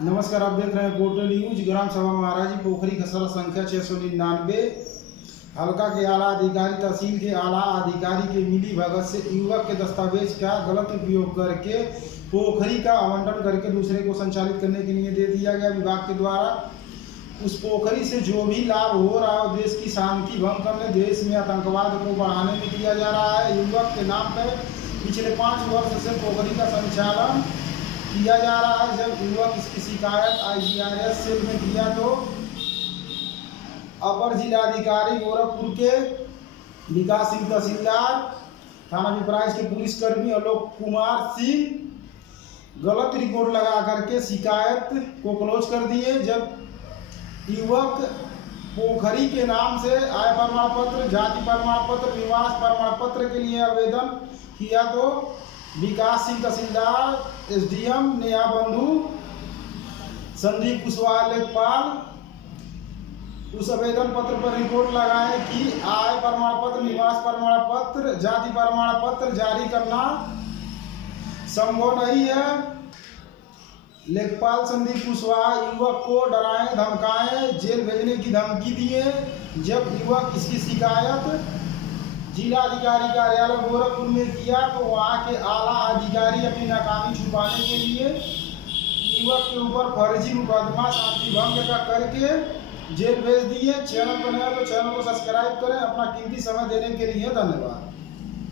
नमस्कार, आप देख रहे हैं पोर्टल न्यूज। ग्राम सभा महाराजी पोखरी खसरा संख्या 699। हल्का के आला अधिकारी तहसील के आला अधिकारी के मिली भगत से युवक के दस्तावेज का गलत उपयोग करके पोखरी का आवंटन करके दूसरे को संचालित करने के लिए दे दिया गया। विभाग के द्वारा उस पोखरी से जो भी लाभ हो रहा है देश की शांति भंग करने, देश में आतंकवाद को बढ़ाने में किया जा रहा है। युवक के नाम पर पिछले 5 वर्ष से पोखरी का संचालन किया जा रहा है। जब युवक इसकी शिकायत IGRS सेल में किया तो अपर जिलाधिकारी गोरखपुर के विकास सिंह, तहसीलदार थाना पिपराइच के पुलिसकर्मी आलोक कुमार सिंह गलत रिपोर्ट लगा करके शिकायत को क्लोज कर दिए। जब युवक पोखरी के नाम से आय प्रमाण पत्र, जाति प्रमाण पत्र, निवास प्रमाण पत्र के लिए आवेदन किया तो विकास सिंह तहसीलदार, SDM नेहा बंधु, संदीप कुशवाहा लेखपाल उस आवेदन पत्र पर रिपोर्ट लगाए कि आय प्रमाण पत्र, निवास प्रमाण पत्र, जाति प्रमाण पत्र जारी करना संभव नहीं है। लेखपाल संदीप कुशवाहा युवक को डराएं धमकाएं, जेल भेजने की धमकी दिए। जब युवक इसकी शिकायत जिला अधिकारी कार्यालय गोरखपुर में किया तो वहाँ के आला अधिकारी अपनी नाकामी छुपाने के लिए युवक के ऊपर फर्जी मुकदमा शांति भंग का करके जेल भेज दिए। चैनल पर नया तो चैनल को सब्सक्राइब करें। अपना कीमती समय देने के लिए धन्यवाद।